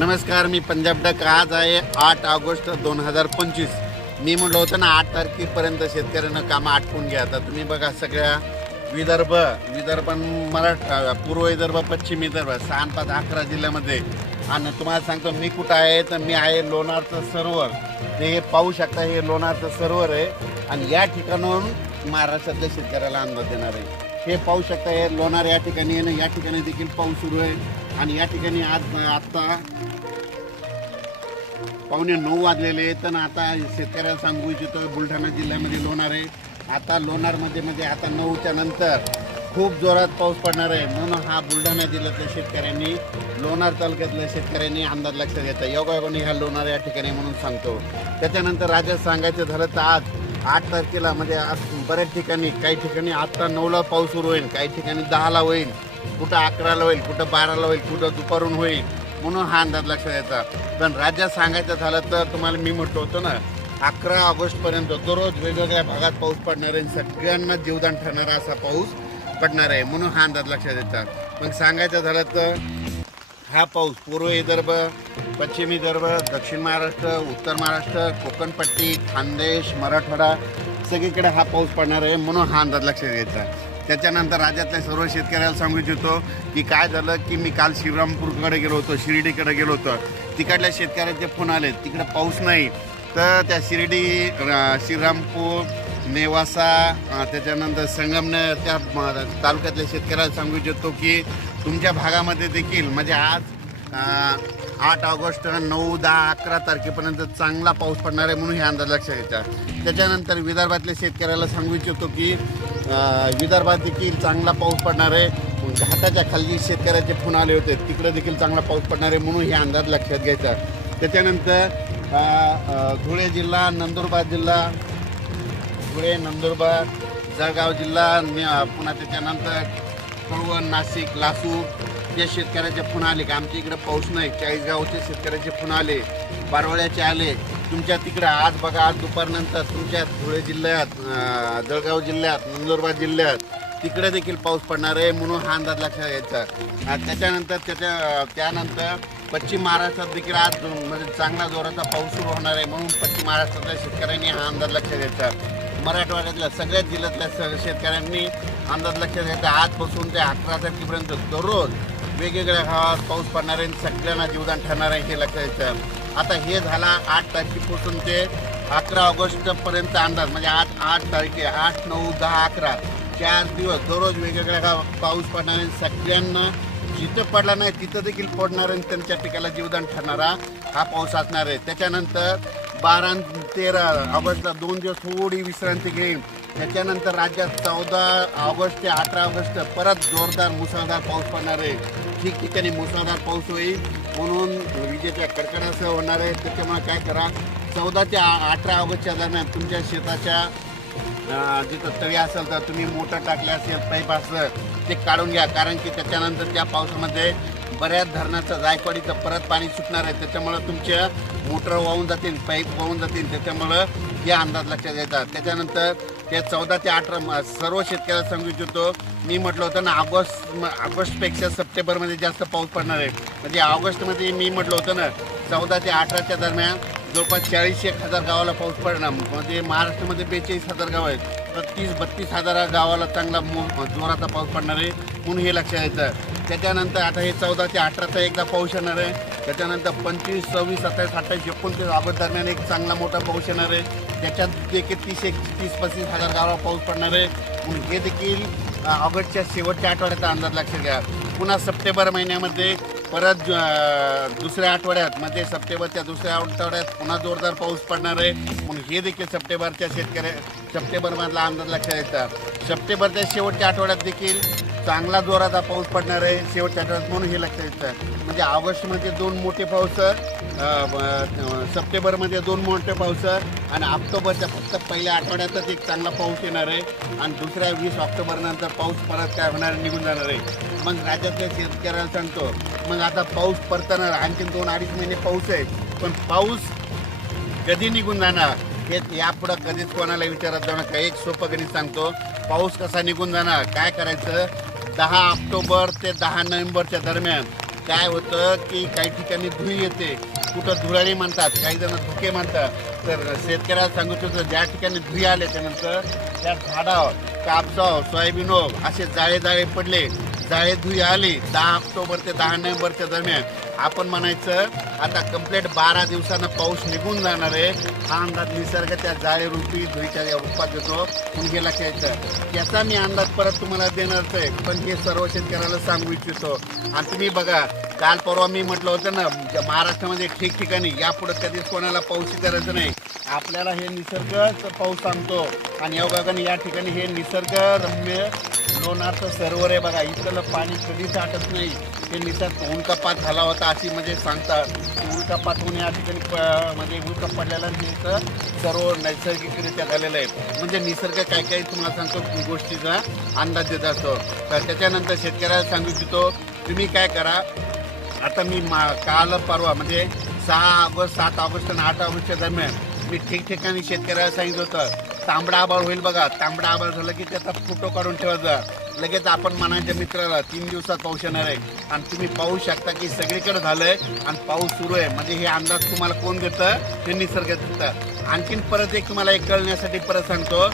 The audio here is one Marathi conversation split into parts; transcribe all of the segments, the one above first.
नमस्कार मी पंजाब डक आज आहे आठ ऑगस्ट दोन हजार पंचवीस मी म्हटलं होतं ना आठ तारखेपर्यंत शेतकऱ्यांना कामं आटपून घ्या आता तुम्ही बघा सगळ्या विदर्भ विदर्भ मराठा पूर्व विदर्भ पश्चिम विदर्भ सहा पाच अकरा जिल्ह्यामध्ये आणि तुम्हाला सांगतो मी कुठं आहे तर मी आहे लोणारचं सरोवर ते हे पाहू शकता हे लोणारचं सरोवर आहे आणि या ठिकाणाहून महाराष्ट्रातल्या शेतकऱ्याला अंदाज देणार आहे हे पाहू शकता हे लोणार या ठिकाणी आहे ना या ठिकाणी देखील पाऊस सुरू आहे आणि या ठिकाणी आज आत्ता पावणे नऊ वाजलेले आहेत आणि आता शेतकऱ्याला सांगू इच्छितो बुलढाणा जिल्ह्यामध्ये लोणार आहे आता लोणारमध्ये म्हणजे आता नऊच्या नंतर खूप जोरात पाऊस पडणार आहे म्हणून हा बुलढाणा जिल्ह्यातल्या शेतकऱ्यांनी लोणार तालुक्यातल्या शेतकऱ्यांनी अंदाज लक्षात घ्यायचा योगा ह्या लोणार या ठिकाणी म्हणून सांगतो त्याच्यानंतर राजा सांगायचं झालं तर आज आठ तारखेला म्हणजे आज बऱ्याच ठिकाणी काही ठिकाणी आत्ता नऊला पाऊस सुरू होईल काही ठिकाणी दहाला होईल कुठं अकराला होईल कुठं बाराला होईल कुठं दुपारून होईल म्हणून हा अंदाज लक्षात येतात पण राज्यात सांगायचं झालं तर तुम्हाला मी म्हटलं होतं ना अकरा ऑगस्टपर्यंत दररोज वेगवेगळ्या भागात पाऊस पडणार आहे सगळ्यांना जीवदान ठरणारा असा पाऊस पडणार आहे म्हणून हा अंदाज लक्षात येतात मग सांगायचं झालं तर हा पाऊस पूर्व विदर्भ पश्चिम विदर्भ दक्षिण महाराष्ट्र उत्तर महाराष्ट्र कोकणपट्टी खानदेश मराठवाडा सगळीकडे हा पाऊस पडणार आहे म्हणून हा अंदाज लक्षात येतात त्याच्यानंतर राज्यातल्या सर्व शेतकऱ्याला सांगू इच्छितो की काय झालं की मी काल शिवरामपूरकडे गेलो होतो शिर्डीकडे गेलो होतो तिकडल्या शेतकऱ्याचे फोन आले तिकडे पाऊस नाही तर त्या शिर्डी श्रीरामपूर नेवासा त्याच्यानंतर संगमनेर त्या तालुक्यातल्या शेतकऱ्याला सांगू इच्छितो की तुमच्या भागामध्ये देखील म्हणजे आज आठ ऑगस्ट नऊ दहा अकरा तारखेपर्यंत चांगला पाऊस पडणार आहे म्हणून हे अंदाज लक्षात येतात त्याच्यानंतर विदर्भातल्या शेतकऱ्याला सांगू इच्छितो की विदर्भात देखील चांगला पाऊस पडणार आहे घाटाच्या म्हणजे खाली शेतकऱ्याचे फोन आले होते तिकडे देखील चांगला पाऊस पडणार आहे म्हणून हे अंदाज लक्षात घ्यायचा त्याच्यानंतर धुळे जिल्हा नंदुरबार जिल्हा धुळे नंदुरबार जळगाव जिल्हा पुन्हा त्याच्यानंतर कळवण नाशिक लासूर या शेतकऱ्याचे फोन आले की आमच्या इकडे पाऊस नाही चाळीसगावचे शेतकऱ्याचे फोन आले बारवळ्याचे आले तुमच्या तिकडे आज बघा आज दुपारनंतर तुमच्या धुळे जिल्ह्यात जळगाव जिल्ह्यात नंदुरबार जिल्ह्यात तिकडे देखील पाऊस पडणार आहे म्हणून हा अंदाज लक्षात घ्यायचा त्याच्यानंतर त्याच्या त्यानंतर पश्चिम महाराष्ट्रात देखील आज म्हणजे चांगला जोराचा पाऊस सुरू होणार आहे म्हणून पश्चिम महाराष्ट्रातल्या शेतकऱ्यांनी हा अंदाज लक्षात घ्यायचा मराठवाड्यातल्या सगळ्याच जिल्ह्यातल्या स शेतकऱ्यांनी अंदाज लक्षात घ्यायचा आजपासून ते अकरा तारखेपर्यंत दररोज वेगवेगळ्या गावात पाऊस पडणार आहे सगळ्यांना जीवदान ठरणार आहे हे लक्षात घ्यायचं आता हे झाला आठ तारखेपासून ते अकरा ऑगस्टपर्यंत अंदाज म्हणजे आठ आठ तारखे आठ नऊ दहा अकरा चार दिवस दररोज वेगवेगळ्या पाऊस पडणार सगळ्यांना जिथं पडला नाही तिथं देखील पडणार आणि त्यांच्या पिकाला जीवदान ठरणारा हा पाऊस असणार आहे त्याच्यानंतर बारा तेरा ऑगस्टला दोन दिवस थोडी विश्रांती घेईन त्याच्यानंतर राज्यात चौदा ऑगस्ट ते अठरा ऑगस्ट परत जोरदार मुसळधार पाऊस पडणार आहे ठिकठिकाणी मुसळधार पाऊस होईल म्हणून विजेच्या कडकडासह होणार आहे त्याच्यामुळे काय करा चौदा ते अठरा ऑगस्टच्या दरम्यान तुमच्या शेताच्या जिथं तळी असेल तर तुम्ही मोटर टाकले असेल पाईप असेल ते काढून घ्या कारण की त्याच्यानंतर त्या पावसामध्ये बऱ्याच धरणाचं जायकवाडीचं परत पाणी सुटणार आहे त्याच्यामुळं तुमच्या मोटर वाहून जातील पाईप वाहून जातील त्याच्यामुळं हे अंदाज लक्षात येतात त्याच्यानंतर ते चौदा ते अठरा सर्व शेतकऱ्याला सांगू इच्छितो मी म्हटलं होतं ना ऑगस्ट ऑगस्टपेक्षा सप्टेंबरमध्ये जास्त पाऊस पडणार आहे म्हणजे ऑगस्टमध्ये मी म्हटलं होतं ना चौदा ते अठराच्या दरम्यान जवळपास चाळीस एक हजार गावाला पाऊस पडणार म्हणजे महाराष्ट्रामध्ये बेचाळीस हजार गाव आहेत तर तीस बत्तीस हजार गावाला चांगला मो जोराचा पाऊस पडणार आहे म्हणून हे लक्षात येतं त्याच्यानंतर आता हे चौदा ते अठराचा एकदा पाऊस येणार आहे त्याच्यानंतर पंचवीस सव्वीस सत्तावीस अठ्ठावीस एकोणतीस ऑगस्ट दरम्यान एक चांगला मोठा पाऊस येणार आहे त्याच्यात देखील तीस एक तीस पस्तीस हजार गावाला पाऊस पडणार आहे म्हणून हे देखील ऑगस्टच्या शेवटच्या आठवड्याचा अंदाज लक्षात घ्या पुन्हा सप्टेंबर महिन्यामध्ये परत दुसऱ्या आठवड्यात म्हणजे सप्टेंबरच्या दुसऱ्या आठवड्यात पुन्हा जोरदार पाऊस पडणार आहे म्हणून हे देखील सप्टेंबरच्या शेतकऱ्या सप्टेंबरमधला अंदाज लक्षात येतात सप्टेंबरच्या शेवटच्या आठवड्यात देखील चांगला जोराचा पाऊस पडणार आहे शेवटच्या आठवड्यात म्हणून हे लक्षात येतं म्हणजे ऑगस्टमध्ये दोन मोठे पाऊस सप्टेंबरमध्ये दोन मोठे पाऊस आणि ऑक्टोबरच्या फक्त पहिल्या आठवड्यातच एक चांगला पाऊस येणार आहे आणि दुसऱ्या वीस ऑक्टोबरनंतर पाऊस परत काय होणार निघून जाणार आहे मग राज्यातल्या शेतकऱ्याला सांगतो मग आता पाऊस पडताना आणखीन दोन अडीच महिने पाऊस आहे पण पाऊस कधी निघून जाणार हे यापुढं कधीच कोणाला विचारत जाऊ नका एक सोपं गणित सांगतो पाऊस कसा निघून जाणार काय करायचं दहा ऑक्टोबर ते दहा नोव्हेंबरच्या दरम्यान काय होतं की काही ठिकाणी धुई येते कुठं धुराळी म्हणतात काही जण धुके म्हणतात तर शेतकऱ्याला सांगू होतं ज्या ठिकाणी धुई आले त्यानंतर त्या झाडावर सोयाबीन हो असे जाळे जाळे पडले जाळे धुई आली दहा ऑक्टोबर ते दहा नोव्हेंबरच्या दरम्यान आपण म्हणायचं आता कम्प्लीट बारा दिवसानं पाऊस निघून जाणार आहे हा अंदाज निसर्ग त्या जाळे रूपी धुईच्या रूपात येतो पण याचा मी अंदाज परत तुम्हाला देणारच आहे पण हे सर्व शेतकऱ्याला सांगू इच्छितो आणि तुम्ही बघा काल परवा मी म्हटलं होतं ना महाराष्ट्रामध्ये ठिकठिकाणी यापुढे कधीच कोणाला पाऊस गरज नाही आपल्याला हे निसर्गच पाऊस सांगतो आणि योगागाने या ठिकाणी हे निसर्गरम्य लोणारचं सरोवर आहे बघा इथलं पाणी कधीच आटत नाही ते निसर्ग उलकापात झाला होता अशी म्हणजे सांगतात उलकापात होणे या ठिकाणी प म्हणजे उलका पडलेला तिथं सरोवर नैसर्गिकरित्या झालेलं आहे म्हणजे निसर्ग काय काय तुम्हाला सांगतो गोष्टीचा अंदाज देत असतो तर त्याच्यानंतर शेतकऱ्याला सांगू इच्छितो तुम्ही काय करा आता मी मा काल परवा म्हणजे सहा ऑगस्ट सात ऑगस्ट आणि आठ ऑगस्टच्या दरम्यान मी ठिकठिकाणी शेतकऱ्याला सांगितलं होतं तांबडा आबाळ होईल बघा तांबडा आबाळ झालं की त्याचा फोटो काढून ठेवायचा लगेच आपण मनाच्या मित्राला तीन दिवसात पाऊस येणार आहे आणि तुम्ही पाहू शकता की सगळीकडे झालंय आणि पाऊस सुरू आहे म्हणजे हे अंदाज तुम्हाला कोण घेतं हे निसर्ग देतं आणखीन परत एक तुम्हाला एक कळण्यासाठी परत सांगतो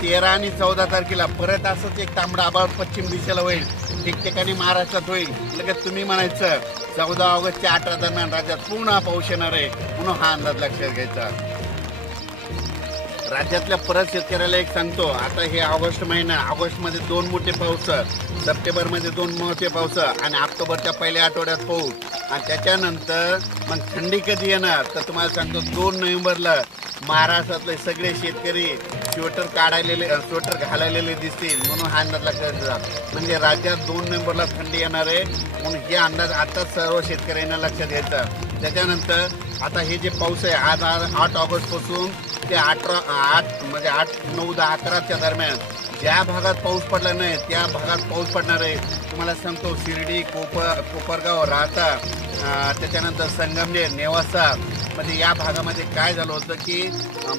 तेरा आणि चौदा तारखेला परत असंच एक तांबडा आबाळ पश्चिम दिशेला होईल ठिकठिकाणी महाराष्ट्रात होईल लगेच तुम्ही म्हणायचं चौदा ऑगस्टच्या अठरा दरम्यान राज्यात पूर्ण पाऊस येणार आहे म्हणून हा अंदाज लक्षात घ्यायचा राज्यातल्या परत शेतकऱ्याला एक सांगतो आता हे ऑगस्ट महिना ऑगस्टमध्ये दोन मोठे पाऊस सप्टेंबरमध्ये दोन मोठे पाऊस आणि ऑक्टोबरच्या पहिल्या आठवड्यात पाऊस आणि त्याच्यानंतर मग थंडी कधी येणार तर तुम्हाला सांगतो दोन नोव्हेंबरला महाराष्ट्रातले सगळे शेतकरी स्वेटर काढायलेले स्वेटर घालायलेले दिसतील म्हणून हा अंदाज लक्षात म्हणजे राज्यात दोन नोव्हेंबरला थंडी येणार आहे म्हणून हे अंदाज आता सर्व शेतकऱ्यांना लक्षात घ्यायचा त्याच्यानंतर आता हे जे पाऊस आहे आज आज आठ ऑगस्टपासून ते अठरा आठ म्हणजे आठ नऊ दहा अकराच्या दरम्यान ज्या भागात पाऊस पडला नाही त्या भागात पाऊस पडणार आहे तुम्हाला सांगतो शिर्डी कोप कोपरगाव राहता त्याच्यानंतर संगमनेर नेवासा म्हणजे या भागामध्ये काय झालं होतं की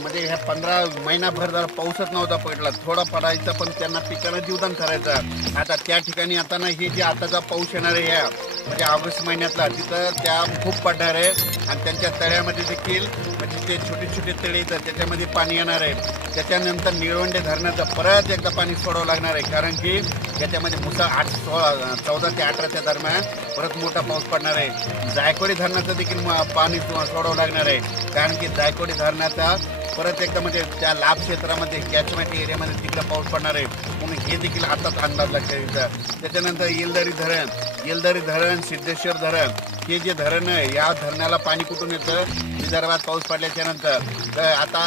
म्हणजे ह्या पंधरा महिनाभर जरा पाऊसच नव्हता पडला थोडा पडायचा पण त्यांना पिकाला जीवदान करायचा आता त्या ठिकाणी आता ना हे जे आताचा पाऊस येणार आहे या म्हणजे ऑगस्ट महिन्यातला तिथं त्या खूप पडणार आहे आणि त्यांच्या तळ्यामध्ये देखील म्हणजे ते छोटे छोटे तळे येतात त्याच्यामध्ये पाणी येणार आहे त्याच्यानंतर निळवंडे धरणाचं परत एकदा पाणी सोडावं लागणार आहे कारण की त्याच्यामध्ये मुसा आठ सोळा चौदा ते अठराच्या दरम्यान परत मोठा पाऊस पडणार आहे जायकवाडी धरणाचं देखील पाणी सोडावं लागणार आहे कारण की जायकवाडी धरणाचा परत एकदा म्हणजे त्या लाभ क्षेत्रामध्ये कॅचमेंट एरियामध्ये तिकडं पाऊस पडणार आहे म्हणून हे देखील आताच अंदाज लागतात त्याच्यानंतर येलदारी धरण येलदरी धरण सिद्धेश्वर धरण हे जे धरण आहे या धरणाला पाणी कुठून येतं विदर्भात पाऊस पडल्याच्या नंतर तर आता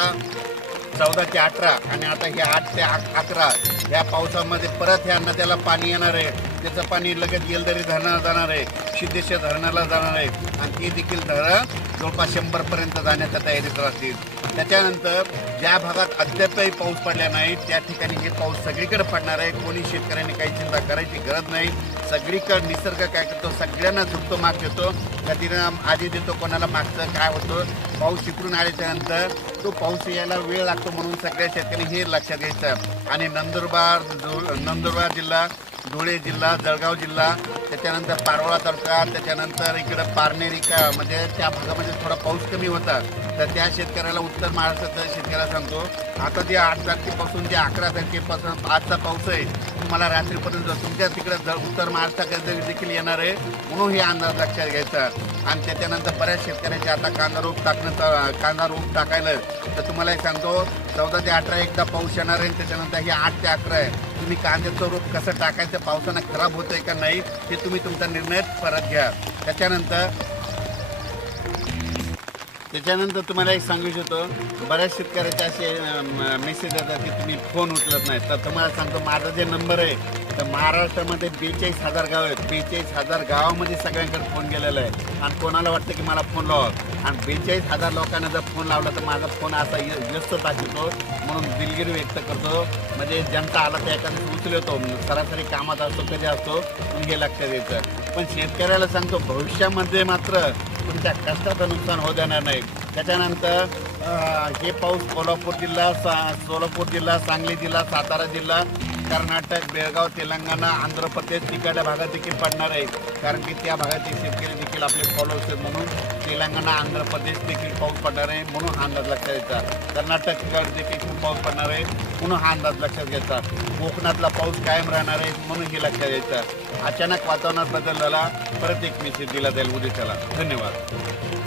चौदा ते अठरा आणि आता हे आठ ते अकरा या पावसामध्ये परत ह्या नद्याला पाणी येणार आहे त्याचं पाणी लगेच येलदरी धरणाला जाणार आहे सिद्धेश्वर धरणाला जाणार आहे आणि ती देखील धरण जवळपास शंभरपर्यंत जाण्याच्या तयारीत राहतील त्याच्यानंतर ज्या भागात अद्यापही पाऊस पडला नाही त्या ठिकाणी हे पाऊस सगळीकडे पडणार आहे कोणी शेतकऱ्यांनी काही चिंता करायची गरज नाही सगळीकडे निसर्ग काय करतो सगळ्यांना झुकतो माग देतो कधी आधी देतो कोणाला मागचं काय होतं पाऊस शिकून आल्याच्यानंतर तो पाऊस यायला वेळ लागतो म्हणून सगळ्या शेतकऱ्यांनी हे लक्षात घ्यायचं आणि नंदुरबार नंदुरबार जिल्हा धुळे जिल्हा जळगाव जिल्हा त्याच्यानंतर पारोळा तालुका त्याच्यानंतर इकडं पारनेरी का म्हणजे त्या भागामध्ये थोडा पाऊस कमी होता तर त्या शेतकऱ्याला उत्तर महाराष्ट्राचा शेतकऱ्याला सांगतो आता जे आठ तारखेपासून जे अकरा तारखेपासून आजचा पाऊस आहे तुम्हाला रात्रीपर्यंत तुमच्या तिकडे उत्तर महाराष्ट्राकडे देखील येणार आहे म्हणून हे अंदाज लक्षात घ्यायचा आणि त्याच्यानंतर बऱ्याच शेतकऱ्यांचे आता कांदा रोप टाकणं कांदा रोप टाकायला तर तुम्हाला एक सांगतो चौदा ते अठरा एकदा पाऊस येणार आहे त्याच्यानंतर हे आठ ते अकरा आहे तुम्ही कांद्याचं रोप कसं टाकायचं पावसानं खराब होतं का नाही हे तुम्ही तुमचा निर्णय परत घ्या त्याच्यानंतर त्याच्यानंतर तुम्हाला एक सांगू इच्छितो बऱ्याच शेतकऱ्याचे असे मेसेज येतात की तुम्ही फोन उचलत नाही तर तुम्हाला सांगतो माझा जे नंबर आहे तर महाराष्ट्रामध्ये बेचाळीस हजार गाव आहेत बेचाळीस हजार गावामध्ये सगळ्यांकडे फोन गेलेला आहे आणि कोणाला वाटतं की मला फोन लावा आणि बेचाळीस हजार लोकांना जर फोन लावला तर माझा फोन असा व्यस्त असतो म्हणून दिलगिरी व्यक्त करतो म्हणजे जनता आला तर एखादा उचलतो सरासरी कामात असतो कधी असतो हे लक्षात येतं पण शेतकऱ्याला सांगतो भविष्यामध्ये मात्र तुमच्या कष्टाचं नुकसान होऊ देणार नाही त्याच्यानंतर हे पाऊस कोल्हापूर जिल्हा सा सोलापूर जिल्हा सांगली जिल्हा सातारा जिल्हा कर्नाटक बेळगाव तेलंगणा आंध्र प्रदेश तिकडल्या भागात देखील पडणार आहे कारण की त्या भागातील शेतकरी देखील आपले फॉलोअर्स आहेत म्हणून तेलंगणा आंध्र प्रदेश देखील पाऊस पडणार आहे म्हणून हा अंदाज लक्षात कर्नाटक तिकड देखील खूप पाऊस पडणार आहे म्हणून हा अंदाज लक्षात घ्यायचा कोकणातला पाऊस कायम राहणार आहे म्हणून हे लक्षात घ्यायचा अचानक वातावरणात बदल झाला परत एक मेसेज दिला जाईल उद्याच्याला धन्यवाद